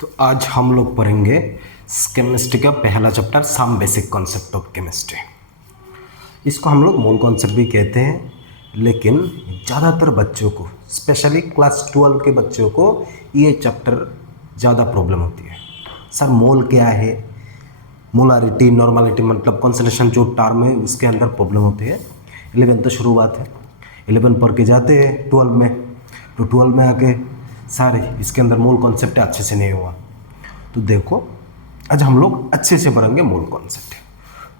तो आज हम लोग पढ़ेंगे केमिस्ट्री का पहला chapter some basic concept of chemistry. इसको हम लोग मोल कॉन्सेप्ट भी कहते हैं, लेकिन ज़्यादातर बच्चों को स्पेशली क्लास 12 के बच्चों को ये चैप्टर ज़्यादा प्रॉब्लम होती है। सर मोल क्या है, मोलारिटी, नॉर्मलिटी मतलब कॉन्सेंट्रेशन जो टर्म है उसके अंदर प्रॉब्लम होती है। 11 तो शुरुआत है, 11 पढ़ के जाते हैं 12 में, तो 12 में आके सारे इसके अंदर मोल कॉन्सेप्ट अच्छे से नहीं हुआ। तो देखो आज हम लोग अच्छे से पढ़ेंगे मोल कॉन्सेप्ट।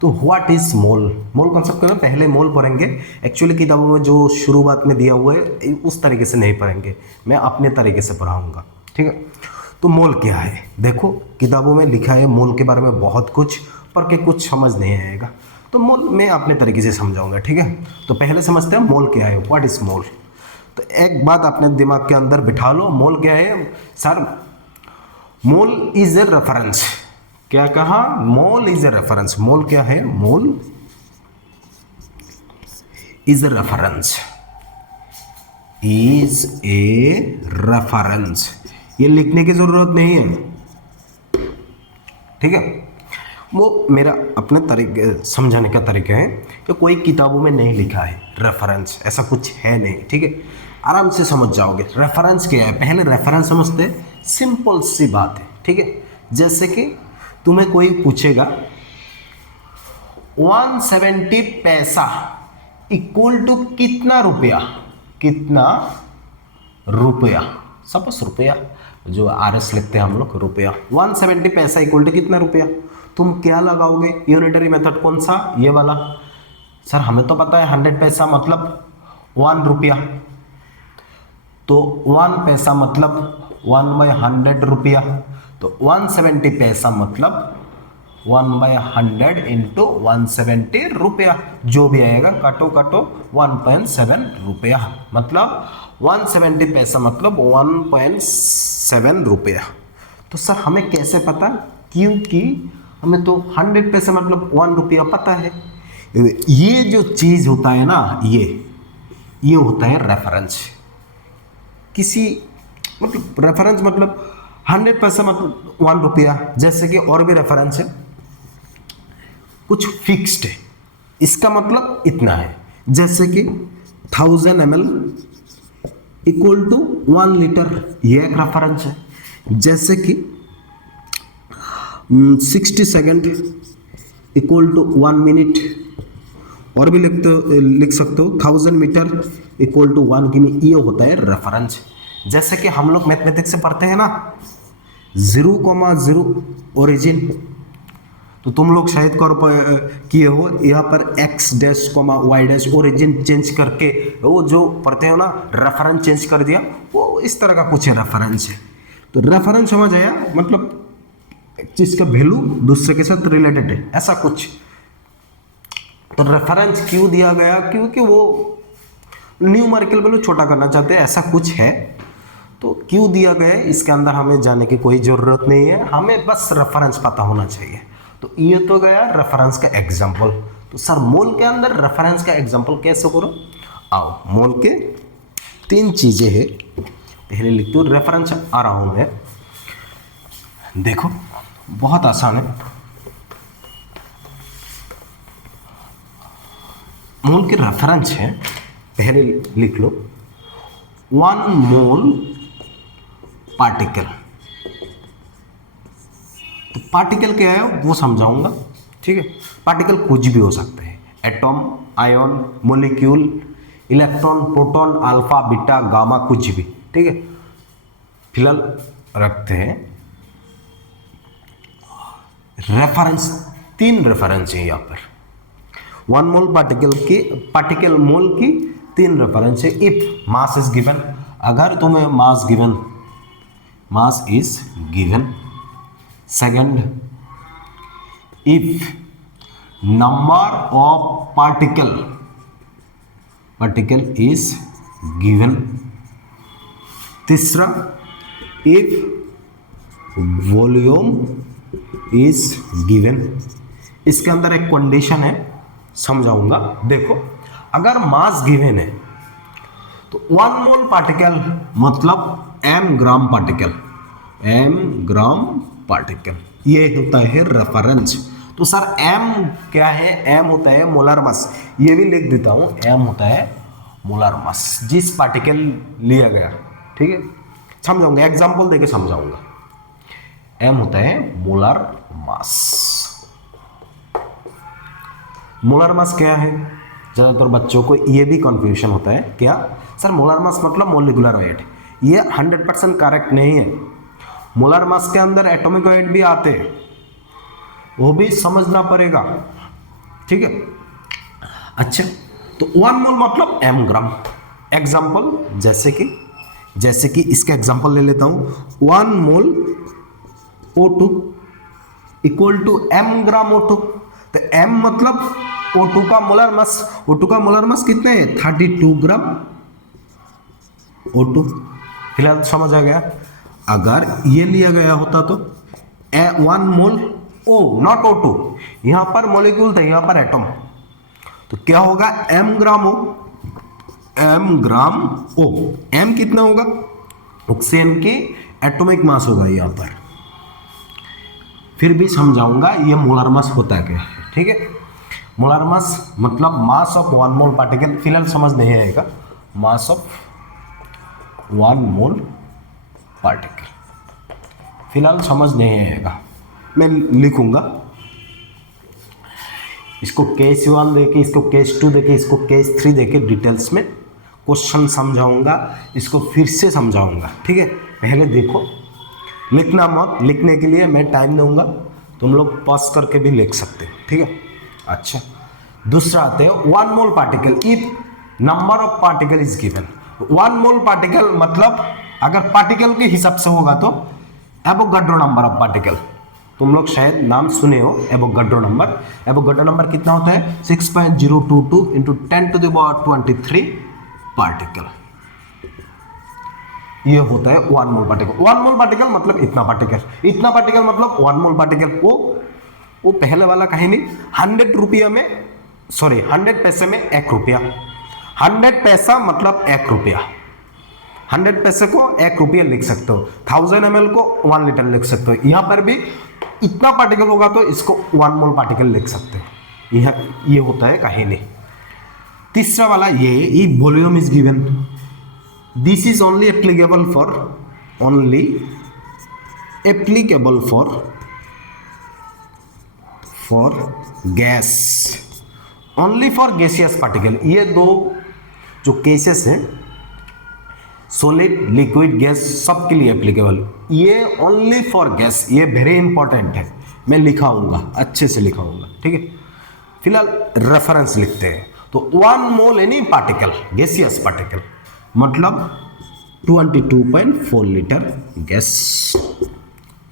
तो what is mole, mole concept में पहले मोल पढ़ेंगे। एक्चुअली किताबों में जो शुरुआत में दिया हुआ है उस तरीके से नहीं पढ़ेंगे, मैं अपने तरीके से पढ़ाऊँगा, ठीक है। तो मोल क्या है, देखो किताबों में लिखा है मोल के बारे में बहुत कुछ, पढ़ के कुछ समझ नहीं आएगा, तो मोल मैं अपने तरीके से समझाऊंगा, ठीक है। तो पहले समझते हैं मोल क्या है, व्हाट इज मोल। तो एक बात अपने दिमाग के अंदर बिठा लो, मोल क्या है sir, mole is a reference. क्या कहा, मोल इज ए रेफरेंस। मोल क्या है, mole is a reference, is a reference. ये लिखने की जरूरत नहीं है, ठीक है। वो मेरा अपने तरीके समझाने का तरीका है कि कोई किताबों में नहीं लिखा है रेफरेंस, ऐसा कुछ है नहीं, ठीक है। आराम से समझ जाओगे रेफरेंस क्या है। पहले रेफरेंस समझते, सिंपल सी बात है, ठीक है। जैसे कि तुम्हें कोई पूछेगा 170 पैसा इक्वल टू कितना रुपया, कितना रुपया, सपोज रुपया जो RS लिखते हैं हम लोग, रुपया 170 पैसा इक्वल टू कितना रुपया। तुम क्या लगाओगे, यूनिटरी मेथड कौन सा, ये वाला। सर हमें तो पता है 100 पैसा मतलब 1 रुपया, तो 1 पैसा मतलब 1/100 रुपया, तो 170 पैसा मतलब 1/100 इंटू 170 रुपया, जो भी आएगा काटो काटो 1.7 रुपया, मतलब 170 पैसा मतलब 1.7 रुपया। तो सर हमें कैसे पता, क्योंकि हमें तो 100 पैसा मतलब 1 रुपया पता है। ये जो चीज़ होता है ना, ये होता है रेफरेंस। किसी मतलब रेफरेंस मतलब 100 पैसा मतलब 1 रुपया। जैसे कि और भी रेफरेंस है, कुछ फिक्स्ड है, इसका मतलब इतना है। जैसे कि 1000 ml इक्वल टू 1 लीटर, ये एक रेफरेंस है। जैसे कि 60 सेकेंड इक्वल टू 1 मिनट, और भी लिख सकते हो 1000 मीटर इक्वल टू 1 किमी, ये होता है रेफरेंस। जैसे कि हम लोग मैथमेटिक्स से पढ़ते हैं ना 0,0 ओरिजिन, तो तुम लोग शायद किए हो यहाँ पर x dash y dash origin change करके, वो जो पढ़ते हो ना रेफरेंस चेंज कर दिया, वो इस तरह का कुछ है रेफरेंस है। तो रेफरेंस समझ आया, मतलब एक चीज का वैल्यू दूसरे के साथ रिलेटेड है, ऐसा कुछ। तो रेफरेंस क्यों दिया गया, क्योंकि वो न्यूमेरिकल वैल्यू छोटा करना चाहते हैं, ऐसा कुछ है। तो क्यों दिया गया है इसके अंदर हमें जाने की कोई ज़रूरत नहीं है, हमें बस रेफरेंस पता होना चाहिए। तो ये तो गया रेफरेंस का एग्जाम्पल। तो सर मोल के अंदर रेफरेंस का एग्जाम्पल कैसे करो, आओ। मोल के 3 चीज़ें हैं, पहले लिखते हो रेफरेंस आ रहा हूँ मैं, देखो बहुत आसान है। मोल के रेफरेंस है, पहले लिख लो 1 मोल पार्टिकल। तो पार्टिकल क्या है वो समझाऊंगा, ठीक है। पार्टिकल कुछ भी हो सकते हैं, atom, ion, molecule, electron, proton, alpha, beta, gamma, कुछ भी, ठीक है। फिलहाल रखते हैं रेफरेंस, 3 रेफरेंस है यहाँ पर। 1 मोल पार्टिकल मोल की 3 रेफरेंस है। इफ मास इज गिवन, अगर तुम्हें मास is given. Second, if number of particle is given. तीसरा, इफ वॉल्यूम इज गिवन। इसके अंदर एक कंडीशन है, समझाऊंगा। देखो अगर मास गिवन है तो 1 मोल पार्टिकल मतलब m ग्राम पार्टिकल, एम ग्राम पार्टिकल, ये होता है रेफरेंस। तो सर एम क्या है? एम होता है मोलर मास, ये भी लिख देता हूं, एम होता है मोलर मास जिस पार्टिकल लिया गया, ठीक है। समझाऊंगा, एग्जांपल देके समझाऊंगा। एम होता है मोलर मास। मोलर मास क्या है? ज़्यादातर बच्चों को ये भी कंफ्यूजन होता है, क्या सर मोलर मास मतलब मोलिकुलर वेट? ये 100% करेक्ट नहीं है। मोलर मास के अंदर एटॉमिक वेट भी आते हैं, वो भी समझना पड़ेगा, ठीक है। अच्छा, तो 1 मोल मतलब m ग्राम। एग्जांपल जैसे कि इसका एग्जांपल ले लेता हूं, 1 mole O2 equal to m gram O2। तो m मतलब O2 का मोलर मास, O2 का मोलर मास कितने है? 32 ग्राम O2। फिलहाल समझ आ गया। अगर ये लिया गया होता तो 1 मोल O नॉट O2, यहां पर मॉलिक्यूल था, यहां पर एटम, तो क्या होगा? m ग्राम O, m ग्राम O। m कितना होगा? ऑक्सीजन की एटॉमिक मास होगा यहां पर। फिर भी समझाऊंगा ये मोलर मास होता है क्या है, ठीक है। मोलर मास मतलब मास ऑफ 1 मोल पार्टिकल। फिलहाल समझ नहीं आएगा, मास ऑफ 1 मोल पार्टिकल फिलहाल समझ नहीं आएगा, मैं लिखूंगा। इसको केस 1 देके, इसको केस 2 देके, इसको केस 3 देके डिटेल्स में क्वेश्चन समझाऊंगा, इसको फिर से समझाऊंगा, ठीक है। पहले देखो, लिखना मत, लिखने के लिए मैं टाइम दूंगा, तुम लोग पॉज करके भी लिख सकते हो, ठीक है। अच्छा, दूसरा आते हैं 1 mole particle if number of particle is given. 1 mole particle मतलब अगर पार्टिकल के हिसाब से होगा तो एवोगाड्रो नंबर ऑफ पार्टिकल, तुम लोग शायद नाम सुने हो एवोगाड्रो नंबर। एवोगाड्रो नंबर कितना होता है? 6.022 into 10 to the power 23 particle, ये होता है 1 मोल पार्टिकल। 1 मोल पार्टिकल मतलब इतना पार्टिकल, इतना पार्टिकल मतलब 1 मोल पार्टिकल। वो पहले वाला कहानी 100 रुपया में, सॉरी 100 पैसे में 1 रुपया, 100 पैसा मतलब 1 रुपया, 100 पैसे को 1 रुपया लिख सकते हो, 1000 ml को 1 लीटर लिख सकते हो। यहां पर भी इतना पार्टिकल होगा तो इसको 1 मोल पार्टिकल लिख सकते हो। ये होता है कहानी। तीसरा वाला ये volume is given, this is only applicable for gas, only for gaseous particle. ये दो जो केसेस हैं, सॉलिड लिक्विड गैस, सबके लिए एप्लीकेबल। ये ओनली फॉर गैस, ये वेरी इंपॉर्टेंट है, मैं लिखाऊंगा, अच्छे से लिखाऊंगा, ठीक है। फिलहाल रेफरेंस लिखते हैं। तो 1 mole any particle, gaseous particle मतलब 22.4 लीटर गैस,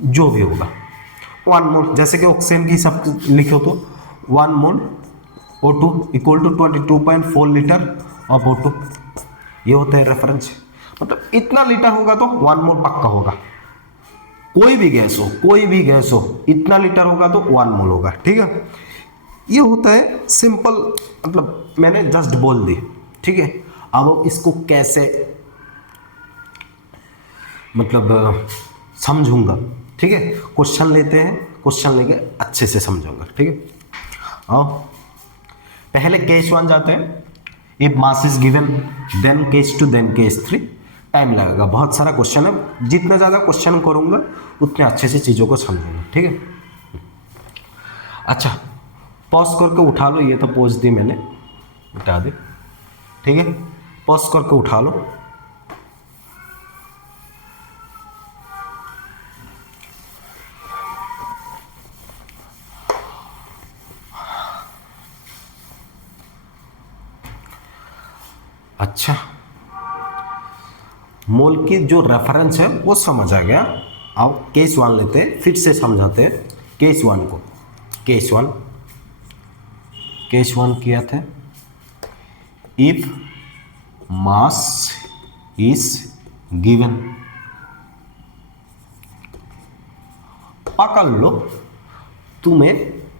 जो भी होगा 1 मोल। जैसे कि ऑक्सीजन की सब लिखो तो 1 mole O2 equal to 22.4 litre of O2, ये होता है रेफरेंस। मतलब इतना लीटर होगा तो 1 मोल पक्का होगा, कोई भी गैस हो, इतना लीटर होगा तो 1 मोल होगा, ठीक है। ये होता है सिंपल, मतलब मैंने जस्ट बोल दी, ठीक है। अब इसको कैसे मतलब समझूंगा, ठीक है। क्वेश्चन लेते हैं, क्वेश्चन लेके अच्छे से समझूंगा, ठीक है। आओ पहले केस 1 जाते हैं। If mass is given then case 2 then case 3, time लगेगा, बहुत सारा क्वेश्चन है, जितना ज़्यादा क्वेश्चन करूंगा उतने अच्छे से चीज़ों को समझूंगा, ठीक है। अच्छा, पॉज करके उठा लो, ये तो पॉज दी मैंने, उठा दे, ठीक है। पॉज करके उठा लो। अच्छा, मोल की जो रेफरेंस है वो समझ आ गया। अब केस 1 लेते हैं, फिर से समझाते हैं केस 1 को। केस 1 किया था, इफ मास इज गिवन, पकड़ लो, तुम्हें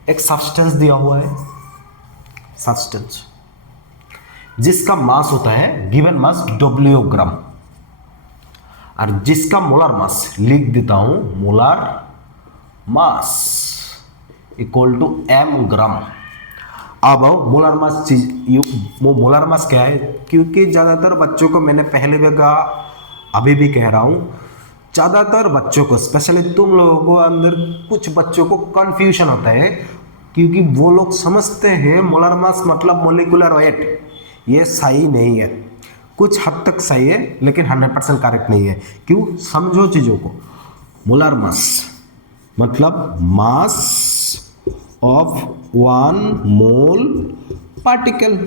एक सब्सटेंस दिया हुआ है, सब्सटेंस जिसका मास होता है, गिवन मास W ग्राम। और जिसका मोलर मास लिख देता हूं molar mass equal to m gram. अब आओ मोलर मास चीज, वो मोलर मास क्या है, क्योंकि ज़्यादातर बच्चों को मैंने पहले भी कहा अभी भी कह रहा हूँ, ज़्यादातर बच्चों को स्पेशली तुम लोगों को अंदर कुछ बच्चों को कंफ्यूजन होता है, क्योंकि वो लोग समझते हैं मोलर मास मतलब मोलिकुलर वेट। ये सही नहीं है, कुछ हद तक सही है लेकिन 100% करेक्ट नहीं है। क्यों, समझो चीज़ों को। मोलर मास मतलब मास ऑफ 1 मोल पार्टिकल।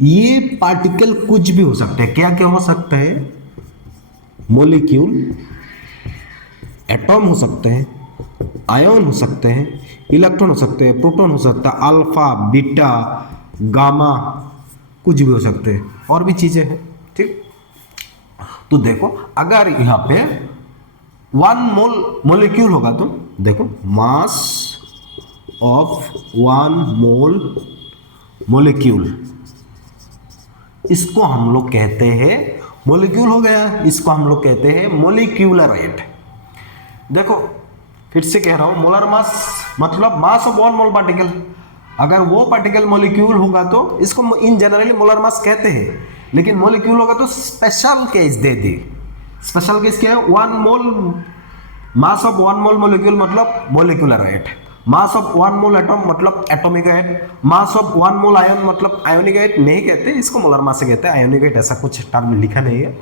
ये पार्टिकल कुछ भी हो सकता है। क्या क्या हो सकता है, मॉलिक्यूल, एटॉम हो सकते हैं, आयन हो सकते हैं, इलेक्ट्रॉन हो सकते हैं, प्रोटॉन हो सकता है, अल्फा बीटा गामा कुछ भी हो सकते हैं, और भी चीजें हैं। ठीक, तो देखो अगर यहाँ पे 1 मोल मॉलिक्यूल होगा तो देखो मास ऑफ 1 मोल मॉलिक्यूल, इसको हम लोग कहते हैं मॉलिक्यूल हो गया, इसको हम लोग कहते हैं मॉलिक्यूलर वेट। देखो फिर से कह रहा हूं, मोलर मास मतलब मास ऑफ 1 मोल पार्टिकल। अगर वो पार्टिकल मॉलिक्यूल होगा तो इसको इन जनरली मोलर मास कहते हैं, लेकिन मॉलिक्यूल होगा तो स्पेशल केस दे दी। स्पेशल केस क्या है, 1 mole mass of 1 mole molecule मतलब molecular weight, mass of 1 mole atom मतलब atomic weight, mass of 1 mole ion मतलब आयोनिक वेट नहीं कहते, इसको मोलर मास से कहते हैं। आयोनिक वेट ऐसा कुछ टर्म लिखा नहीं है,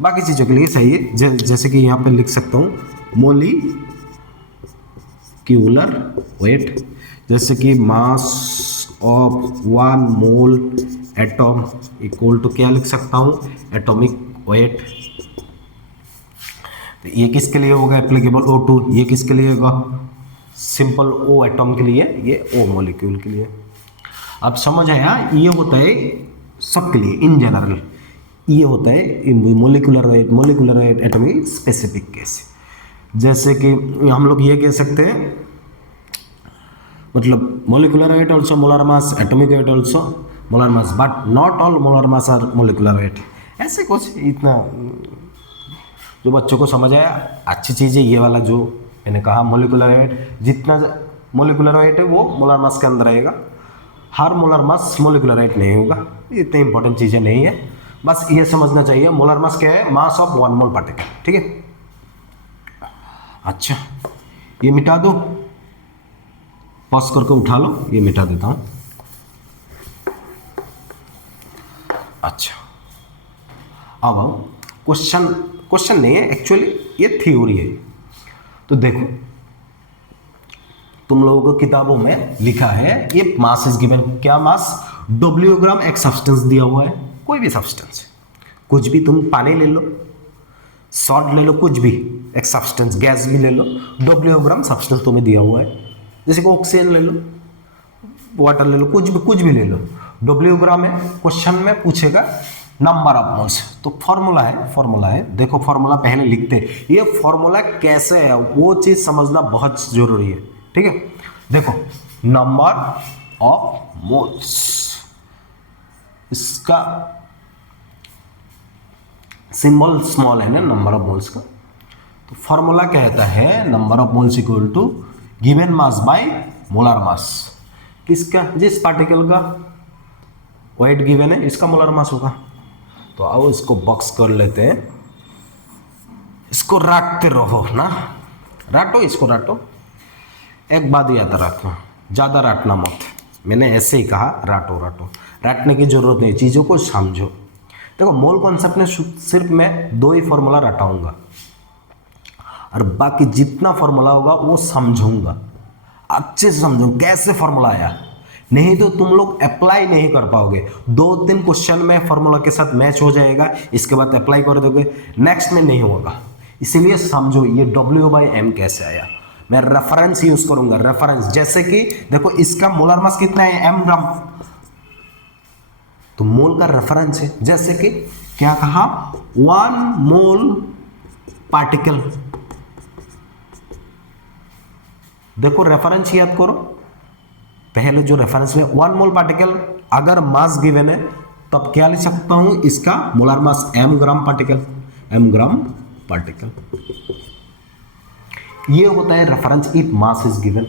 बाकी चीज़ों के लिए सही है। जैसे कि यहाँ पे लिख सकता हूँ मोलिक्यूलर वेट, जैसे कि mass of 1 mole atom equal to क्या लिख सकता हूँ, एटॉमिक वेट। ये किसके लिए होगा एप्लीकेबल, O2। ये किसके लिए होगा, सिंपल O एटॉम के लिए, ये O मॉलिक्यूल के लिए। अब समझ आया, ये होता है सबके लिए इन जनरल, ये होता है molecular weight, molecular weight atomic specific case. जैसे कि हम लोग ये कह सकते हैं, मतलब molecular weight also molar mass, atomic weight also molar mass, but not all molar mass are molecular weight. ऐसे कुछ इतना जो बच्चों को समझ आया अच्छी चीज़ है। ये वाला जो मैंने कहा मोलिकुलर वेट, जितना मोलिकुलर वेट है वो मोलर मास के अंदर रहेगा, हर मोलर मास मोलिकुलर वेट नहीं होगा। इतनी इंपॉर्टेंट चीज़ें नहीं है, बस ये समझना चाहिए मोलर मास क्या है, मास ऑफ 1 मोल पार्टिकल। ठीक है, अच्छा ये मिटा दो, पॉज करके उठा लो, ये मिटा देता हूँ। अच्छा अब आओ क्वेश्चन नहीं है एक्चुअली, ये थ्योरी है। तो देखो तुम लोगों को किताबों में लिखा है ये मास इज गिवन, क्या मास, W ग्राम एक सब्सटेंस दिया हुआ है, कोई भी सब्सटेंस, कुछ भी, तुम पानी ले लो, सॉल्ट ले लो, कुछ भी एक सब्सटेंस, गैस भी ले लो, W ग्राम सब्सटेंस तुम्हें दिया हुआ है। जैसे कि ऑक्सीजन ले लो, वाटर ले लो, कुछ भी ले लो, W ग्राम है। क्वेश्चन में पूछेगा नंबर ऑफ मोल्स, तो फॉर्मूला है, देखो फॉर्मूला पहले लिखते हैं। ये फॉर्मूला कैसे है वो चीज समझना बहुत जरूरी है। ठीक है, देखो नंबर ऑफ मोल्स, इसका सिंबल स्मॉल है ना नंबर ऑफ मोल्स का। तो फॉर्मूला कहता है number of moles equal to given mass by molar mass. किसका, जिस पार्टिकल का वेट गिवन है इसका मोलर मास होगा। तो आओ इसको बॉक्स कर लेते हैं, इसको रटते रहो ना, राटो इसको, राटो। एक बात याद रखना, ज़्यादा रटना मत, मैंने ऐसे ही कहा, राटो रटने की जरूरत नहीं, चीज़ों को समझो। देखो मोल कॉन्सेप्ट में सिर्फ मैं 2 ही फॉर्मूला रटाऊंगा और बाकी जितना फॉर्मूला होगा वो समझूंगा, अच्छे से समझो कैसे फॉर्मूला आया, नहीं तो तुम लोग अप्लाई नहीं कर पाओगे। 2-3 क्वेश्चन में फॉर्मूला के साथ मैच हो जाएगा, इसके बाद अप्लाई कर दोगे, नेक्स्ट में नहीं होगा। इसीलिए समझो ये W/M कैसे आया। मैं रेफरेंस यूज करूंगा, रेफरेंस, जैसे कि देखो इसका मोलर मास कितना है, m ग्राम, तो मोल का रेफरेंस है। जैसे कि क्या कहा, 1 मोल पार्टिकल, देखो रेफरेंस याद करो, पहले जो रेफरेंस में 1 मोल पार्टिकल, अगर मास गिवन है तब क्या लिख सकता हूं, इसका मोलर मास m ग्राम पार्टिकल, एम ग्राम पार्टिकल। ये होता है reference if mass is given.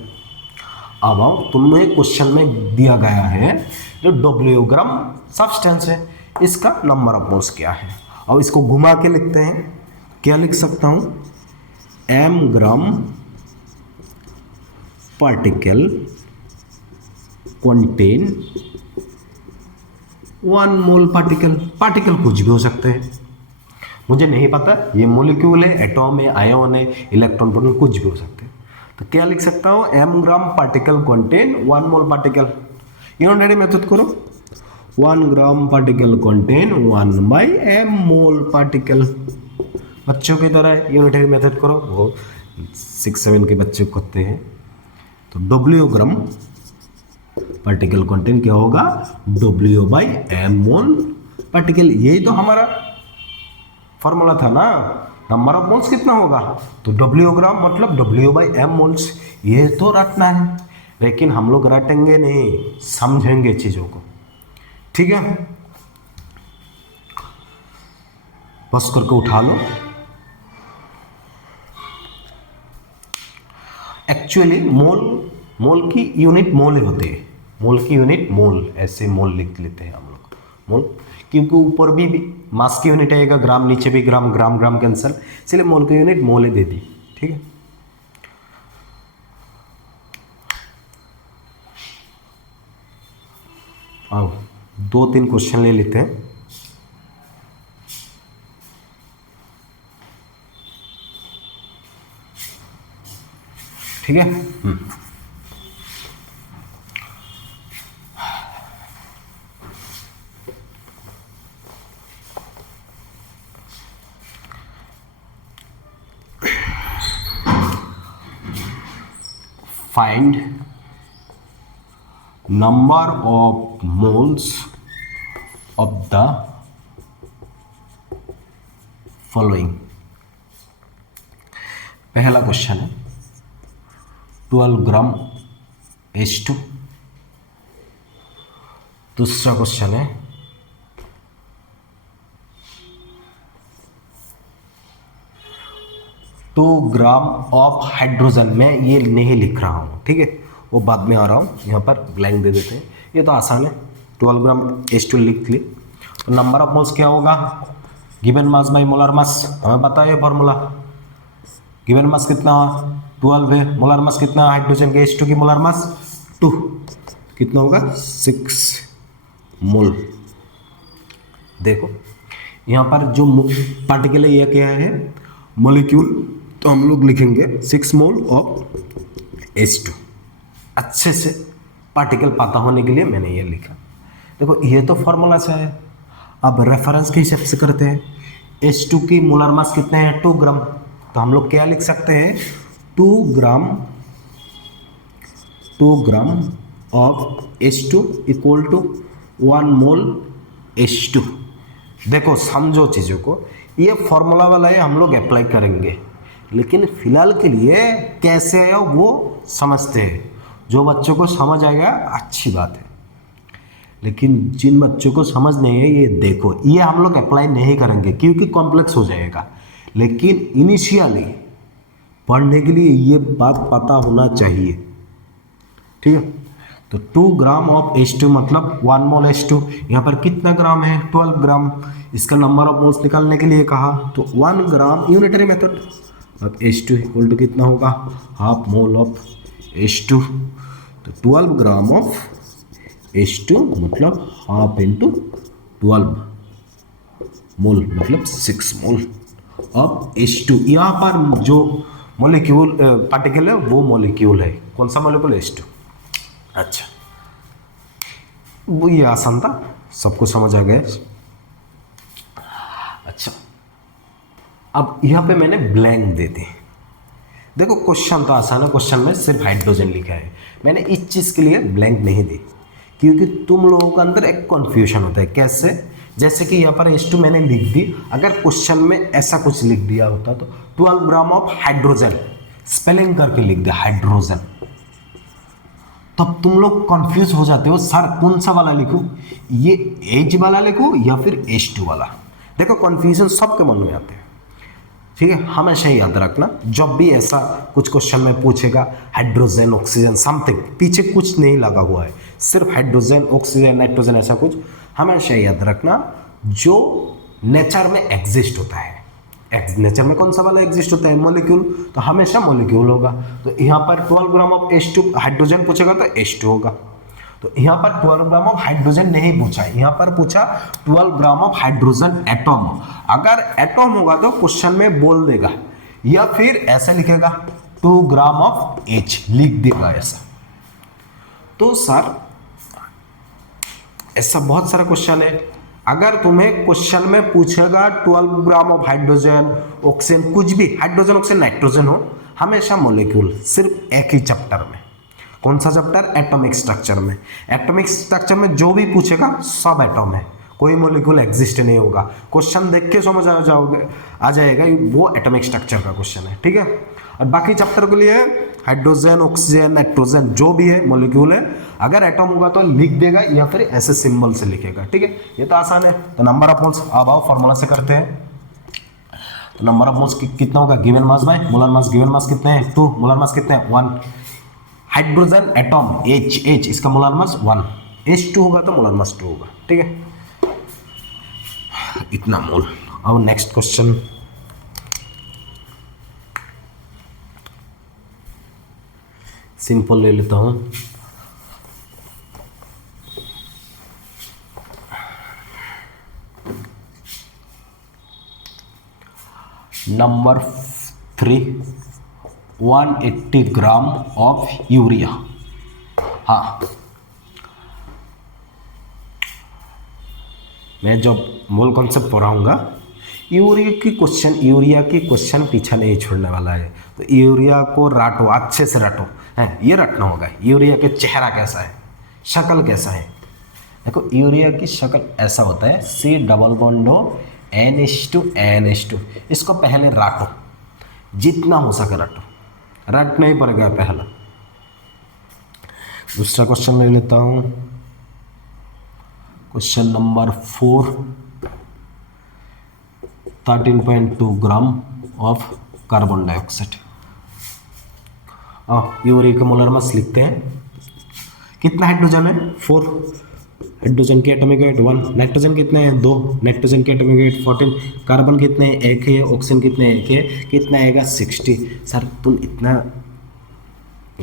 अब तुम्हें क्वेश्चन में दिया गया है जो डब्ल्यू ग्राम सब्सटेंस है, इसका नंबर ऑफ मोल्स क्या है। अब इसको घुमा के लिखते हैं, क्या लिख सकता हूं, M gram particle contain 1 mole particle. Particle कुछ भी हो सकते हैं, मुझे नहीं पता ये मॉलिक्यूल है, एटॉम है, आयन है, इलेक्ट्रॉन प्रोटॉन, कुछ भी हो सकते हैं। तो क्या लिख सकता हूं, M gram particle contain 1 mole particle. Unitary method करो, 1 gram particle contain 1 by M mole particle. बच्चों की तरह यूनिटरी मेथड करो, वो 6-7 के बच्चे करते हैं। तो डब्ल्यू ग्राम पार्टिकल कंटेन क्या होगा, W by M mole particle. यही तो हमारा फॉर्मूला था ना, नंबर ऑफ मोल्स कितना होगा, तो डब्ल्यू ग्राम मतलब डब्ल्यू बाई एम मोल्स। ये तो रटना है, लेकिन हम लोग रटेंगे नहीं, समझेंगे चीज़ों को, ठीक है। बस करके उठा लो। एक्चुअली मोल की यूनिट मोल होते हैं, मोल की यूनिट मोल, ऐसे मोल लिख लेते हैं हम लोग मोल, क्योंकि ऊपर भी मास की यूनिट आएगा ग्राम, नीचे भी ग्राम, ग्राम ग्राम कैंसल, इसलिए मोल की यूनिट मोल दे दी, ठीक है। आओ 2-3 क्वेश्चन ले लेते हैं। ठीक है, find number of moles of the following। पहला क्वेश्चन है 12 ग्राम H2। दूसरा क्वेश्चन है 2 ग्राम ऑफ हाइड्रोजन। मैं ये नहीं लिख रहा हूँ, ठीक है, वो बाद में आ रहा हूँ, यहाँ पर ब्लैंक दे देते हैं, ये तो आसान है। 12 ग्राम H2 लिख लिए। तो नंबर ऑफ मोल्स क्या होगा, given mass by molar mass, हमें पता है फॉर्मूला। गिवन मास कितना 12 है, मोलर मास कितना हाइड्रोजन के H2 की मोलर मास 2, कितना होगा 6 मोल। देखो यहाँ पर जो पार्टिकल है ये क्या है, मॉलिक्यूल, तो हम लोग लिखेंगे 6 मोल ऑफ H2। अच्छे से पार्टिकल पता होने के लिए मैंने ये लिखा। देखो ये तो फॉर्मूला से है, अब रेफरेंस के हिसाब से करते हैं। H2 की मोलर मास कितने हैं 2 ग्राम, तो हम लोग क्या लिख सकते हैं 2 gram of H2 equal to 1 mole H2। देखो समझो चीज़ों को, ये फॉर्मूला वाला है, हम लोग अप्लाई करेंगे, लेकिन फिलहाल के लिए कैसे है वो समझते हैं। जो बच्चों को समझ आएगा अच्छी बात है, लेकिन जिन बच्चों को समझ नहीं है ये देखो, ये हम लोग अप्लाई नहीं करेंगे क्योंकि कॉम्प्लेक्स हो जाएगा। लेकिन इनिशियली पढ़ने के लिए ये बात पता होना चाहिए, ठीक है। तो 2 ग्राम ऑफ H2 मतलब 1 मोल H2, यहाँ पर कितना ग्राम है 12 ग्राम। इसका नंबर ऑफ मोल्स निकालने के लिए कहा तो 1 ग्राम यूनिटरी मेथड। अब H2 इक्वल टू कितना होगा, हाफ मोल ऑफ H2। तो 12 ग्राम ऑफ H2 मतलब हाफ इंटू 12 मोल मतलब 6 मोल ऑफ H2। यहाँ पर जो मॉलिक्यूल पार्टिकल है वो मॉलिक्यूल है, कौन सा मॉलिक्यूल H2। अच्छा वो ये आसान था, सबको समझ आ गया। अच्छा अब यहाँ पे मैंने ब्लैंक दे दी। देखो क्वेश्चन तो आसान है, क्वेश्चन में सिर्फ हाइड्रोजन लिखा है, मैंने इस चीज़ के लिए ब्लैंक नहीं दी क्योंकि तुम लोगों के अंदर एक कन्फ्यूजन होता है। कैसे, जैसे कि यहाँ पर H2 मैंने लिख दी, अगर क्वेश्चन में ऐसा कुछ लिख दिया होता तो 12 ग्राम ऑफ हाइड्रोजन स्पेलिंग करके लिख दिया हाइड्रोजन, तब तुम लोग कंफ्यूज हो जाते हो सर कौन सा वाला लिखूं, ये H वाला लिखूं या फिर H2 वाला। देखो कंफ्यूजन सबके मन में आते हैं, ठीक है, हमेशा याद रखना जब भी ऐसा कुछ क्वेश्चन में पूछेगा हाइड्रोजन ऑक्सीजन समथिंग, पीछे कुछ नहीं लगा हुआ है, सिर्फ हाइड्रोजन ऑक्सीजन नाइट्रोजन ऐसा कुछ, हमेशा याद रखना जो नेचर में एग्जिस्ट होता है। नेचर में कौन सा वाला एग्जिस्ट होता है? मॉलिक्यूल, तो हमेशा मॉलिक्यूल होगा। तो यहाँ पर 12 ग्राम ऑफ H2 हाइड्रोजन पूछेगा तो H2 होगा। तो यहाँ पर 12 ग्राम ऑफ हाइड्रोजन नहीं पूछा, यहाँ पर पूछा 12 ग्राम ऑफ हाइड्रोजन एटॉम। अगर एटॉम होगा तो क्वेश्चन में बोल देगा, या फिर ऐसा लिखेगा 2 ग्राम ऑफ H लिख देगा ऐसा। तो सर ऐसा बहुत सारा क्वेश्चन है, अगर तुम्हें क्वेश्चन में पूछेगा 12 ग्राम ऑफ हाइड्रोजन ऑक्सीजन, कुछ भी हाइड्रोजन ऑक्सीजन नाइट्रोजन हो, हमेशा मॉलिक्यूल, सिर्फ एक ही चैप्टर में। कौन सा चैप्टर? एटॉमिक स्ट्रक्चर में। एटॉमिक स्ट्रक्चर में जो भी पूछेगा सब एटॉम है, कोई मॉलिक्यूल एग्जिस्ट नहीं होगा। क्वेश्चन देख के समझ आ जाएगा वो एटॉमिक स्ट्रक्चर का क्वेश्चन है, ठीक है। और बाकी चैप्टर के लिए हाइड्रोजन ऑक्सीजन नाइट्रोजन जो भी है मॉलिक्यूल है, अगर एटॉम होगा तो लिख देगा या फिर ऐसे सिंबल से लिखेगा, ठीक है। ये तो आसान है। तो नंबर ऑफ मोल्स, अब आओ फॉर्मूला से करते हैं। तो नंबर ऑफ मोल्स कितना होगा? Given mass by molar mass. Given mass कितने हैं? 2, मोलर मास कितने हैं? 1। हाइड्रोजन एटॉम H इसका मोलर मास 1, H2 होगा तो मोलर मास 2 होगा, ठीक है। इतना मोल। अब नेक्स्ट क्वेश्चन, सिंपल ले लेता हूं। Number 3, 180 gram of urea. हाँ, मैं जब मोल कॉन्सेप्ट पढ़ाऊंगा यूरिया की क्वेश्चन पीछा नहीं छोड़ने वाला है। तो यूरिया को राटो, अच्छे से राटो है, ये रटना होगा। यूरिया के चेहरा कैसा है, शक्ल कैसा है? देखो यूरिया की शक्ल ऐसा होता है, C डबल बॉन्डो NH2 NH2। इसको पहले राटो, जितना हो सके राटो, रटना ही पड़ेगा पहला। दूसरा क्वेश्चन ले लेता हूँ, question number 4, 13.2 gram of carbon dioxide. Urea का मोलर मास लिखते हैं। कितना हाइड्रोजन है? 4। हाइड्रोजन के एटॉमिक वेट 1। नाइट्रोजन कितने हैं? 2। नाइट्रोजन के एटॉमिक वेट 14। कार्बन कितने हैं? 1 है। ऑक्सीजन कितने हैं? 1 है। कितना आएगा? 60। सर तुम इतना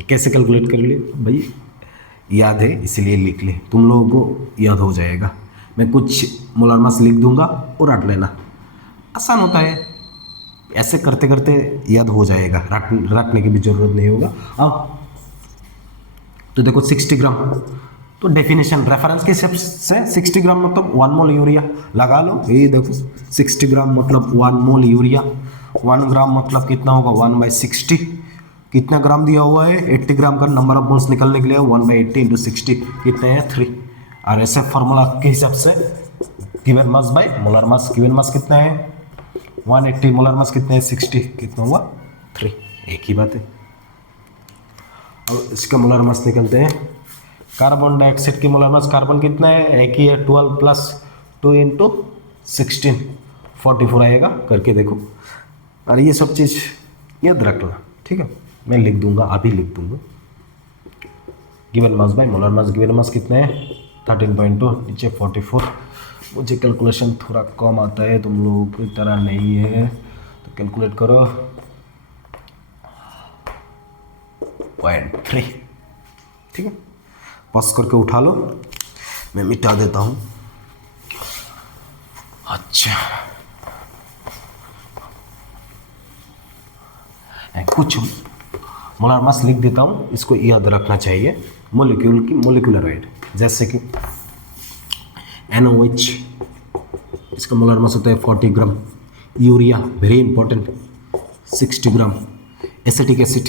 कैसे कैलकुलेट कर लिए? भाई याद है इसलिए लिख ले, तुम लोगों को याद हो जाएगा। मैं कुछ मोलर मास लिख दूंगा और रट लेना, आसान होता है। ऐसे करते करते याद हो जाएगा, रटने की भी जरूरत नहीं होगा। अब तो देखो 60 ग्राम, तो डेफिनेशन रेफरेंस के हिसाब से 60 ग्राम मतलब 1 मोल यूरिया लगा लो। ये देखो 60 ग्राम मतलब 1 मोल यूरिया। 1 ग्राम मतलब कितना होगा? 1/60। कितना ग्राम दिया हुआ है? 80 ग्राम का। नंबर ऑफ मोल्स निकलने के लिए 1/80 इंटू 60 कितने हैं? 3। और ऐसे फॉर्मूला के हिसाब से given mass by molar mass. Given mass कितना है? 180। मोलर मास कितने हैं? 60। कितना हुआ? 3। एक ही बात है। और इसका मोलर मास निकलते हैं। कार्बन डाइऑक्साइड की मोलर मास, कार्बन कितना है? एक ही है, 12 + 2 इंटू 16 44 आएगा। करके देखो। और ये सब चीज़ याद रखना, ठीक है। मैं लिख दूंगा, अभी लिख दूंगा। Given mass by molar mass. Given mass कितने हैं? 13.2, नीचे 44। मुझे कैलकुलेशन थोड़ा कम आता है, तुम लोगों की तरह नहीं है, तो कैलकुलेट करो। 0.3, ठीक है। पास करके उठा लो, मैं मिटा देता हूँ। अच्छा, कुछ मोलर मास लिख देता हूँ, इसको याद रखना चाहिए। मोलिक्यूल की मोलिकुलर वेट, जैसे कि NOH, इसका मोलर मास होता है 40 ग्राम। यूरिया वेरी इंपॉर्टेंट 60 ग्राम। एसिटिक एसिड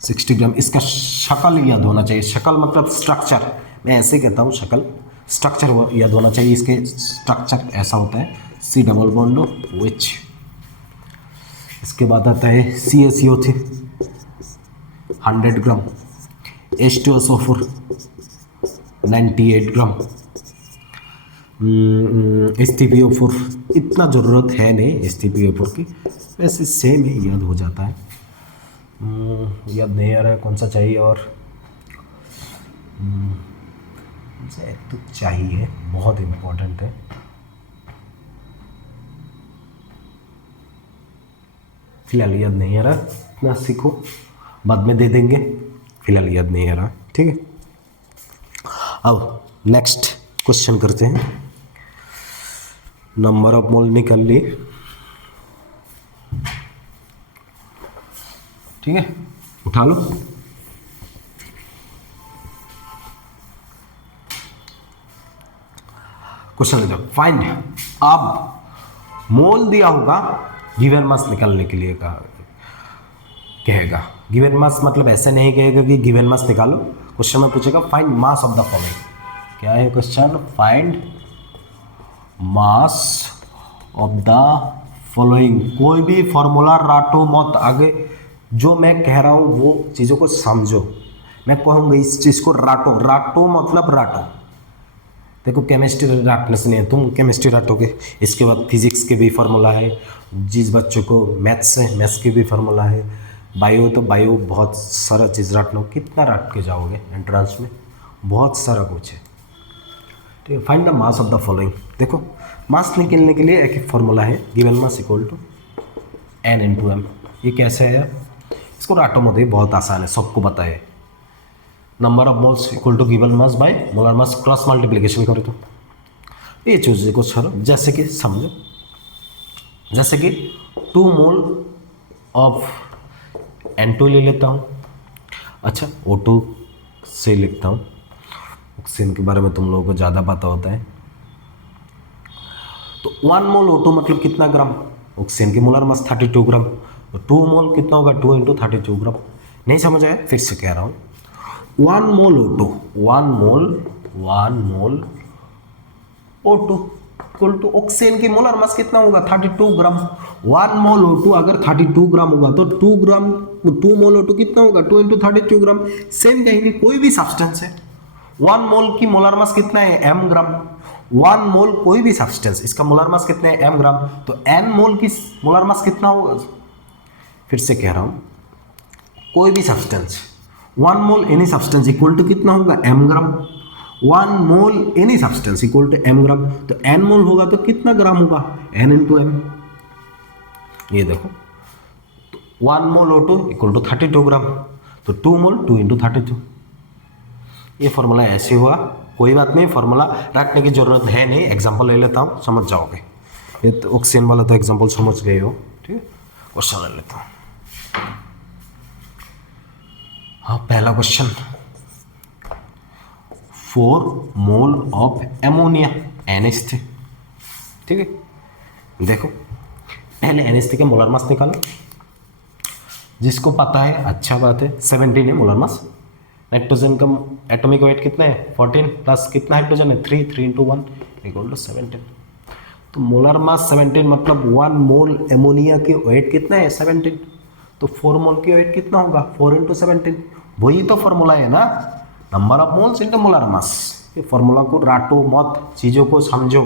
60 ग्राम। इसका शक्ल याद होना चाहिए। शक्ल मतलब स्ट्रक्चर, मैं ऐसे कहता हूँ शक्ल, स्ट्रक्चर याद होना चाहिए। इसके स्ट्रक्चर ऐसा होता है, C डबल बॉन्ड OH। इसके बाद आता है CaCO3 100 ग्राम। H2SO4 98 ग्राम। STPO4 इतना ज़रूरत है नहीं STPO4 की, वैसे सेम है, याद हो जाता है। याद नहीं आ रहा है कौन सा चाहिए, और मुझे एक तो चाहिए, बहुत इम्पोर्टेंट है। फिलहाल याद नहीं आ रहा, इतना सीखो, बाद में दे देंगे, फिलहाल याद नहीं आ रहा, ठीक है। अब नेक्स्ट क्वेश्चन करते हैं। नंबर ऑफ मोल निकाल ली, ठीक है, उठा लो। क्वेश्चन ले जाओ, फाइंड। अब मोल दिया होगा, गिवन मास निकालने के लिए कहेगा। गिवन मास मतलब ऐसे नहीं कहेगा कि गिवन मास निकालो, क्वेश्चन में पूछेगा find mass of the following. क्या है question? Find mass of the following. कोई भी फॉर्मूला राटो मत, आगे जो मैं कह रहा हूँ वो चीज़ों को समझो। मैं कहूँगा इस चीज़ को राटो, राटो मतलब राटो। देखो केमिस्ट्री राटने से नहीं है, तुम केमिस्ट्री राटोगे, इसके बाद फिजिक्स के भी फार्मूला है, जिस बच्चों को मैथ्स है मैथ्स की भी फार्मूला है, बायो तो बायो, बहुत सारा चीज़ राट लो। कितना राट के जाओगे एंट्रेंस में, बहुत सारा कुछ है, ठीक है। Find the mass of the following. देखो मास निकलने के लिए एक फार्मूला है, given mass equal to N×M। ये कैसे है? इसको राटो मोदे, बहुत आसान है, सबको पता है। Number of moles equal to given mass by molar mass, cross multiplication करो तो ये चीज़ को छोड़ो। जैसे कि समझो, जैसे कि 2 मोल ऑफ N2 ले लेता हूँ। अच्छा O2 से लिखता हूँ, ऑक्सीजन के बारे में तुम लोगों को ज़्यादा पता होता है। तो 1 मोल O2 मतलब कितना ग्राम? ऑक्सीजन की मोलर मास 32 ग्राम, तो 2 मोल कितना होगा? 2 × 32 ग्राम। नहीं समझ आया? फिर से कह रहा हूँ, 1 mole O2, 1 mole O2 equal to oxygen की मोलर मास कितना होगा? 32 ग्राम। 1 मोल O2 अगर 32 ग्राम होगा तो 2 मोल O2 कितना होगा? 2 × 32 ग्राम। सेम कहेंगे कोई भी सब्सटेंस है, 1 मोल की मोलर मास कितना है? m gram. 1 मोल कोई भी सब्सटेंस, इसका मोलर मास कितना है? m gram. तो n मोल की मोलर मास कितना होगा? फिर से कह रहा हूं, कोई भी substance, 1 mole any substance equal to कितना होगा? m gram. 1 mole any substance equal to m gram, तो n मोल होगा तो कितना ग्राम होगा? n × m। ये देखो, 1 मोल O2 इक्वल टू 32 ग्राम, तो 2 मोल 2 × 32। ये फॉर्मूला ऐसे हुआ, कोई बात नहीं, फॉर्मूला रखने की जरूरत है नहीं, एग्जांपल ले लेता हूँ, समझ जाओगे। ये तो ऑक्सीजन वाला तो एग्जांपल समझ गए हो, ठीक है। क्वेश्चन ले लेता हूँ। हाँ, पहला question, 4 mole of ammonia NH3, ठीक है। देखो पहले NH3 का मोलर मास निकालो, जिसको पता है अच्छा बात है, 17 है मोलर मास। नाइट्रोजन का एटॉमिक वेट कितना है? 14 प्लस कितना हाइड्रोजन है? 3 × 1 इक्वल टू 17। तो मोलर मास 17 मतलब 1 मोल एमोनिया की वेट कितना है? 17। तो 4 मोल की वेट कितना होगा? 4 × 17। वही तो फॉर्मूला है ना, number of moles into molar mass. ये फॉर्मूला को राटो मत, चीज़ों को समझो।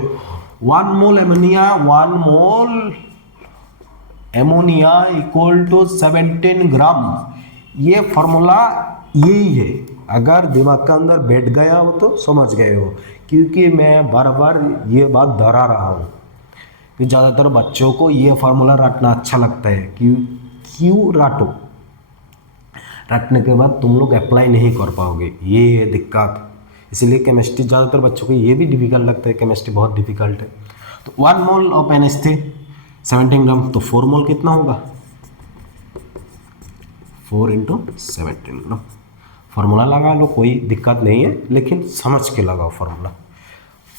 1 mole ammonia, 1 mole ammonia equal to 17 gram. ये फॉर्मूला यही है, अगर दिमाग के अंदर बैठ गया हो तो समझ गए हो, क्योंकि मैं बार बार ये बात दोहरा रहा हूँ कि ज़्यादातर बच्चों को ये फार्मूला रटना अच्छा लगता है। क्यों रटो, रटने के बाद तुम लोग अप्लाई नहीं कर पाओगे, ये है दिक्कत। इसलिए केमिस्ट्री ज़्यादातर बच्चों को ये भी डिफिकल्ट लगता है, केमिस्ट्री बहुत डिफिकल्ट है। तो 1 मोल ऑफ NH3 17 ग्राम, तो 4 मोल कितना होगा? 4 × 17 ग्राम। फार्मूला लगा लो, कोई दिक्कत नहीं है, लेकिन समझ के लगाओ फार्मूला।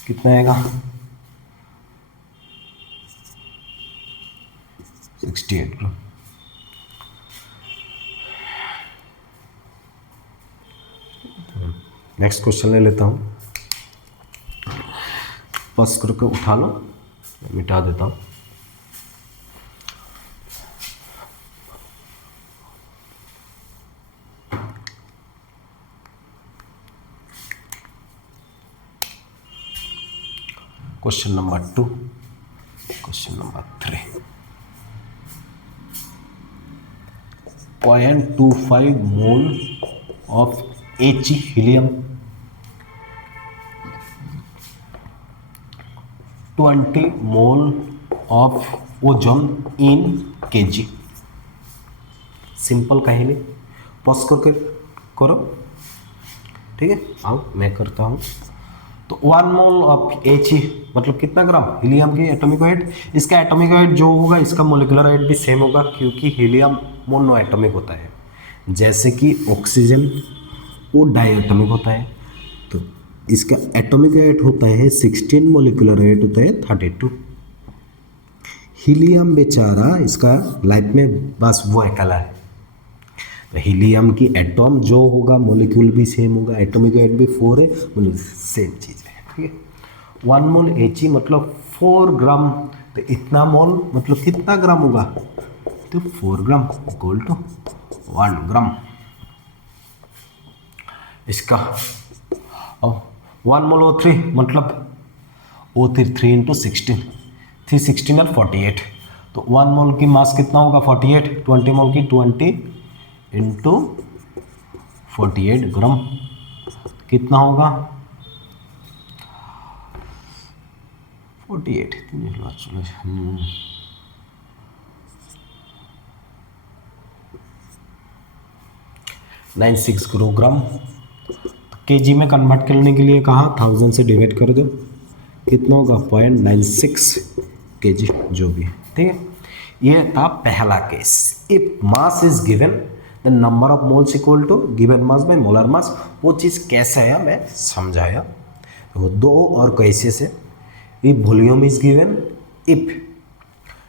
कितना आएगा? 68 ग्राम। नेक्स्ट क्वेश्चन ले लेता हूँ, पास करके उठा लो, मिटा देता हूँ। Question number 2, question number 3, 0.25 mole of He helium, 20 mole of ozone in kg। Simple कहानी, पॉज करके करो, ठीक है। आओ मैं करता हूँ। तो 1 मोल ऑफ He मतलब कितना ग्राम हीलियम की एटॉमिक वेट। इसका एटॉमिक वेट जो होगा इसका मोलिकुलर वेट भी सेम होगा, क्योंकि हीलियम मोनो एटॉमिक होता है, जैसे कि ऑक्सीजन वो डायटॉमिक होता है। तो इसका एटॉमिक वेट होता है 16, मोलिकुलर वेट होता है 32। हीलियम बेचारा इसका लाइफ में बस वो अकेला है। तो हीलियम की एटॉम जो होगा मोलिक्यूल भी सेम होगा, एटॉमिक वेट भी 4 है, मतलब सेम चीज़ है, ठीक है। 1 मोल He मतलब 4 ग्राम। तो इतना मोल मतलब कितना ग्राम होगा, तो 4 ग्राम इक्वल टू 1 ग्राम। इसका 1 मोल O3 मतलब O3 3 इंटू 16, 316 और 48। तो 1 मोल की मास कितना होगा 48, 20 मोल की 20 इंटू 48 ग्राम कितना होगा 48, 96 किलोग्राम। केजी में कन्वर्ट करने के लिए कहा 1000 से डिवाइड कर दो, कितना होगा 0.96 केजी जो भी है, ठीक है। ये था पहला case. If mass is given the number of moles equal to given mass by molar mass. वो चीज़ कैसे है मैं समझाया। तो 2 और कैसे से, if volume is given, if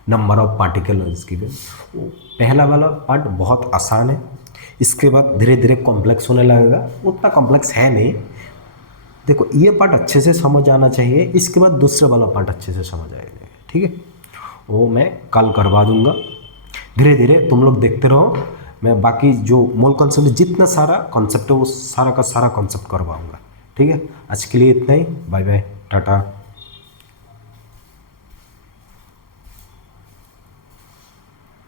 number of particle is given. पहला वाला पार्ट बहुत आसान है, इसके बाद धीरे धीरे कॉम्प्लेक्स होने लगेगा। उतना कॉम्प्लेक्स है नहीं, देखो ये पार्ट अच्छे से समझ आना चाहिए, इसके बाद दूसरा वाला पार्ट अच्छे से समझ आएगा, ठीक है। वो मैं कल करवा दूंगा, धीरे धीरे तुम लोग देखते रहो। मैं बाकी जो मोल कॉन्सेप्ट जितना सारा कॉन्सेप्ट है वो सारा का सारा कॉन्सेप्ट करवाऊंगा, ठीक है। आज के लिए इतना ही, बाय बाय, टाटा।